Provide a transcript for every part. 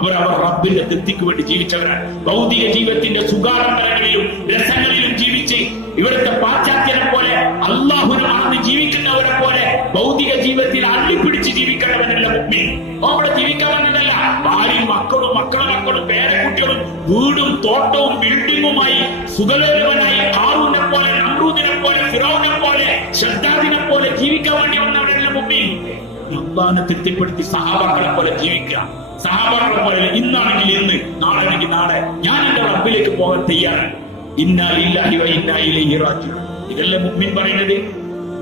അവർ അവർ റബ്ബിന്റെ തൃപ്തിക്ക് വേണ്ടി ജീവിച്ചവരാണ്. ഭൗതിക ജീവിതത്തിന്റെ സുഖാഡംബരങ്ങളിലും രസങ്ങളിലും ജീവിച്ച് ഇവിടുത്തെ പാശ്ചാത്യനെ പോലെ അള്ളാഹുനെ മറന്ന് ജീവിക്കുന്നവരെ പോലെ ഭൗതിക ജീവിതത്തിൽ അള്ളിപ്പിടിച്ച് ജീവിക്കേണ്ടവനല്ല മുമ്പിൽ. അവിടെ ജീവിക്കണമെന്നല്ല ഭാര്യയും മക്കളും മക്കളെ മക്കളും പേരക്കുട്ടികളും വീടും തോട്ടവും ബിൽഡിങ്ങുമായി സുഖലോലവനായി ഹാറൂനെ പോലെ നമ്രൂദിനെ പോലെ ഫിറോനെ പോലെ ശ്രദ്ധാദിനെ പോലെ ജീവിക്കാൻ വേണ്ടി വന്നവരല്ല മുമ്പിൽ. അള്ളാഹിനെ തൃപ്തിപ്പെടുത്തി സഹാബാക്കളെ പോലെ ജീവിക്കുക. സഹാബാക്കളെ പോലെ ഇന്നാണെങ്കിൽ ഇന്ന് നാളെയാണെങ്കിൽ നാളെ. ഞാൻ എന്റെ റബ്ബിലേക്ക് പോകാൻ തയ്യാറാണ്. ഇതല്ലേ മുഅ്മിൻ പറയുന്നത്?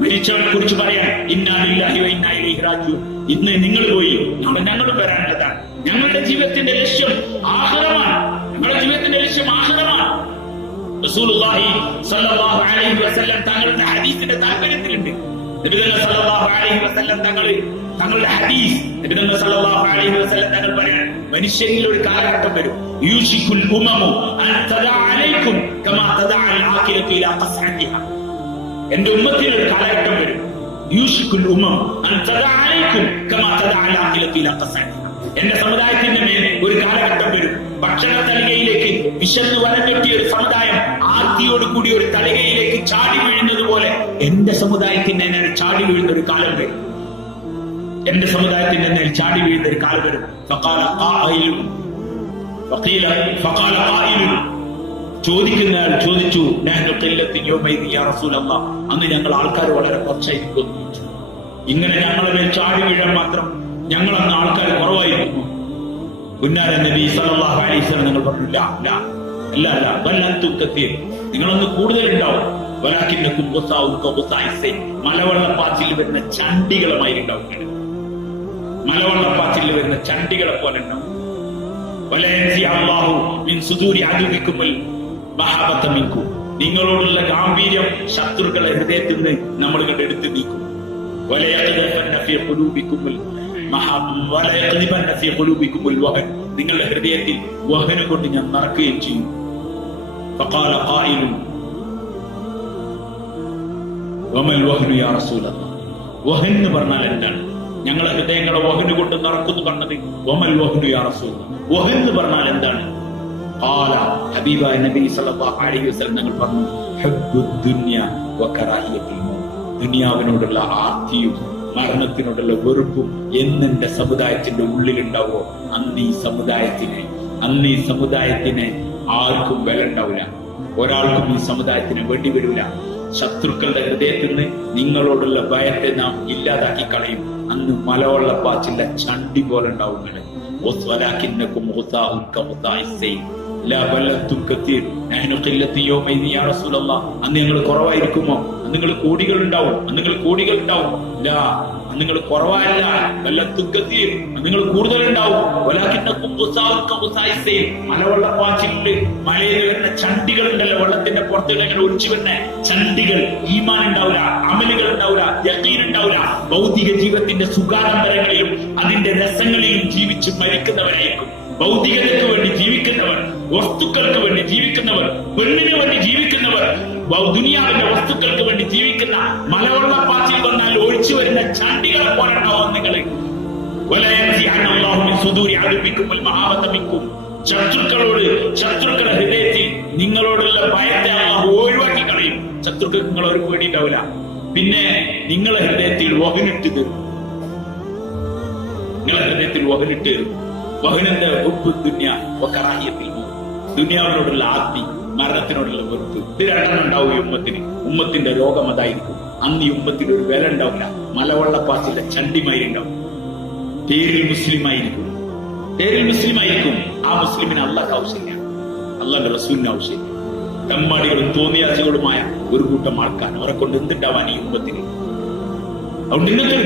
മരിച്ചവനെ കുറിച്ച് പറയാൻ ഇന്നാലില്ലാഹി വ ഇന്നാ ഇലൈഹി റാജിഊൻ. ഇന്ന് നിങ്ങൾ പോയി നാളെ ഞങ്ങളും വരാനുള്ളതാണ്. ഞങ്ങളുടെ ജീവിതത്തിന്റെ ലക്ഷ്യം ആഹ്ലമാണ്. ഞങ്ങളുടെ ജീവിതത്തിന്റെ ലക്ഷ്യം ആഹ്ലമാണ്. റസൂലുള്ളാഹി സ്വല്ലല്ലാഹു അലൈഹി വസല്ലം തങ്ങളുടെ ഹദീസിന്റെ താല്പര്യത്തിലുണ്ട് നബിതങ്ങൾ സ്വല്ലല്ലാഹു അലൈഹി വസല്ലം തങ്ങൾ തങ്ങളുടെ ഹദീസ് നബിതങ്ങൾ സല്ലല്ലാഹു അലൈഹി വസല്ലം തങ്ങൾ പറയാൻ മനുഷ്യരിൽ ഒരു കാലഘട്ടം വരും. യൂഷിക്കുൽ ഉമമു അൻ തദഅ അലൈക്കും കമാ തദഅ അൽ-ആഖിലത്തു ഇലാ ഖസ്അതിഹ എന്റെ ഉമ്മത്തിൽ ഒരു കാലഘട്ടം വരും. യൂഷിക്കുൽ ഉമമു അൻ തദഅ അലൈക്കും കമാ തദഅ അൽ-ആഖിലത്തു ഇലാ ഖസ്അതിഹ എന്റെ സമുദായത്തിന്റെ മേൽ ഒരു കാലഘട്ടം വരും. ഭക്ഷണ തലികയിലേക്ക് വിശന്ന് വലഞ്ഞെട്ടിയ ഒരു സമുദായം ആർത്തിയോട് കൂടി ഒരു തലികയിലേക്ക് ചാടി വീഴുന്നത് പോലെ എന്റെ സമുദായത്തിന്റെ ചാടി വീഴുന്ന ഒരു കാലം വരും. എന്റെ സമുദായത്തിന്റെ മേൽ ചാടി വീഴുന്ന ഒരു കാലം വരും. ചോദിക്കുന്ന ഫഖാല ചോദിച്ചു അന്ന് ഞങ്ങൾ ആൾക്കാർ വളരെ ചോദിച്ചു. ഇങ്ങനെ ഞങ്ങളെ മേൽ ചാടി വീഴാൻ മാത്രം ഞങ്ങൾ അന്ന് ആൾക്കാർ കുറവായിരിക്കുന്നു ഉന്നാര നബി സല്ലല്ലാഹു അലൈഹി വസല്ലം നിങ്ങൾ പറഞ്ഞില്ല അല്ല അല്ല അൻതും കത്തീർ നിങ്ങളൊന്ന് വലാക്കിന്നക്കും ഗുസാഉൻ കഗുസാഇസൈ മലവെള്ളപ്പാച്ചിൽ വരുന്ന ചണ്ടികളുമായി ഉണ്ടാവും നിങ്ങൾ. മലവെള്ളപ്പാച്ചിൽ വരുന്ന ചണ്ടികളെ പോലെ ഉണ്ടാവും. നിങ്ങളോടുള്ള ഗാംഭീര്യം ശത്രുക്കളെ ഹൃദയത്തിൽ നിന്ന് നമ്മൾ കണ്ട് എടുത്തു നീക്കും നിങ്ങളുടെ ഹൃദയത്തിൽ വഹനം കൊണ്ട് ഞാൻ മറക്കുകയും ചെയ്യും. വഹൻ എന്ന് പറഞ്ഞാൽ എന്താണ്? ഞങ്ങളെ ഹൃദയങ്ങളെ വഹന് കൊണ്ട് നിറക്കുന്നു പറഞ്ഞത് ഒമൽ വഹ്നു യാറസു വഹൻ എന്ന് പറഞ്ഞാൽ എന്താണ്? ഖാല ഹബീബായ നബി സല്ലല്ലാഹു അലൈഹി വസല്ലം ഞങ്ങൾ പറഞ്ഞു ദുനിയ വ കറാഹിയത്തുൽ മൗത്ത്. ദുനിയാവിനോടുള്ള ആർത്തിയും മരണത്തിനോടുള്ള വെറുപ്പും എന്നെന്റെ സമുദായത്തിന്റെ ഉള്ളിലുണ്ടാവോ? അന്ന് ഈ സമുദായത്തിന് അന്ന് ഈ സമുദായത്തിന് ആർക്കും വില ഉണ്ടാവില്ല. ഒരാൾക്കും ഈ സമുദായത്തിന് വേണ്ടി വരില്ല. ശത്രുക്കളുടെ ഹൃദയത്തിൽ നിന്ന് നിങ്ങളോടുള്ള ഭയത്തെ നാം ഇല്ലാതാക്കി കളയും. അന്ന് മലവെള്ള പാച്ചില്ല ചണ്ടി പോലെ ഉണ്ടാവും അന്ന് നിങ്ങൾ കുറവായിരിക്കുമോ? അന്ന് നിങ്ങൾ കോടികൾ ഉണ്ടാവും അന്ന് നിങ്ങൾ കോടികൾ ഉണ്ടാവും നിങ്ങൾ കുറവല്ല ബല്ലത്തും കത്തീർ നിങ്ങൾ സൈൽ മലവെള്ളപ്പാച്ചിലിൽ മലയിൽ വരുന്ന ചണ്ടികൾ ഉണ്ടല്ലോ വെള്ളത്തിന്റെ പുറത്ത് ഇങ്ങനെ ഒഴിച്ചു വരുന്ന ചണ്ടികൾ. ഈമാൻ ഉണ്ടാവില്ല അമലുകൾ ഉണ്ടാവില്ല യഖീൻ ഉണ്ടാവില്ല ഭൗതിക ജീവിതത്തിന്റെ സുഖാഡംബരങ്ങളിലും അതിന്റെ രസങ്ങളിലും ജീവിച്ച് മരിക്കുന്നവരായിരിക്കും. ഭൗതികതയ്ക്ക് വേണ്ടി ജീവിക്കുന്നവർ വസ്തുക്കൾക്ക് വേണ്ടി ജീവിക്കുന്നവർ പെണ്ണിന് വേണ്ടി ജീവിക്കുന്നവർ ദുനിയാവിന്റെ വസ്തുക്കൾക്ക് വേണ്ടി ജീവിക്കുന്ന മലവെള്ളപ്പാച്ചിൽ വന്നാൽ ഒഴിച്ചു വരുന്ന ചണ്ടികളെ പോലെ ഉണ്ടാവും നിങ്ങൾ ശത്രുക്കളോട് ശത്രുക്കളുടെ ഹൃദയത്തിൽ നിങ്ങളോടുള്ള ഭയത്തെ അള്ളാഹു ഒഴിവാക്കി കളയും. ശത്രുക്കൾക്ക് നിങ്ങൾ ഒരു പേടി ഉണ്ടാവില്ല പിന്നെ നിങ്ങളെ ഹൃദയത്തിൽ വഹനിട്ട് തീർന്നു നിങ്ങളെ ഹൃദയത്തിൽ വഹനിട്ട് തീർന്നു വഹനന്റെ ഉപ്പ് ദുന്യ ദുന്യാവിനോടുള്ള ആർത്തി മരണത്തിനോടുള്ള വെറുപ്പ്. ഇത് രണ്ടെണ്ണം ഉണ്ടാവും ഈ ഉമ്മത്തിന്. ഉമ്മത്തിന്റെ രോഗം അതായിരിക്കും. അന്ന് ഈ ഉമ്മത്തിന് ഒരു വില ഉണ്ടാവില്ല. മലവെള്ളപ്പാച്ചിലെ ചണ്ടിമാരുണ്ടാവും പേരിൽ മുസ്ലിം ആയിരിക്കും പേരിൽ മുസ്ലിം ആയിരിക്കും ആ മുസ്ലിമിന് അള്ളാഹ് ആവശ്യമില്ല. അള്ളാന്റെ റസൂലിന് ആവശ്യമില്ല. കമ്മാടികളും തോന്നിയാസികളുമായ ഒരു കൂട്ടം ആൾക്കാർ അവരെ കൊണ്ട് എന്തുണ്ടാവാൻ ഈ ഉമ്മത്തിന്? അതുകൊണ്ട് ഇന്നത്തെ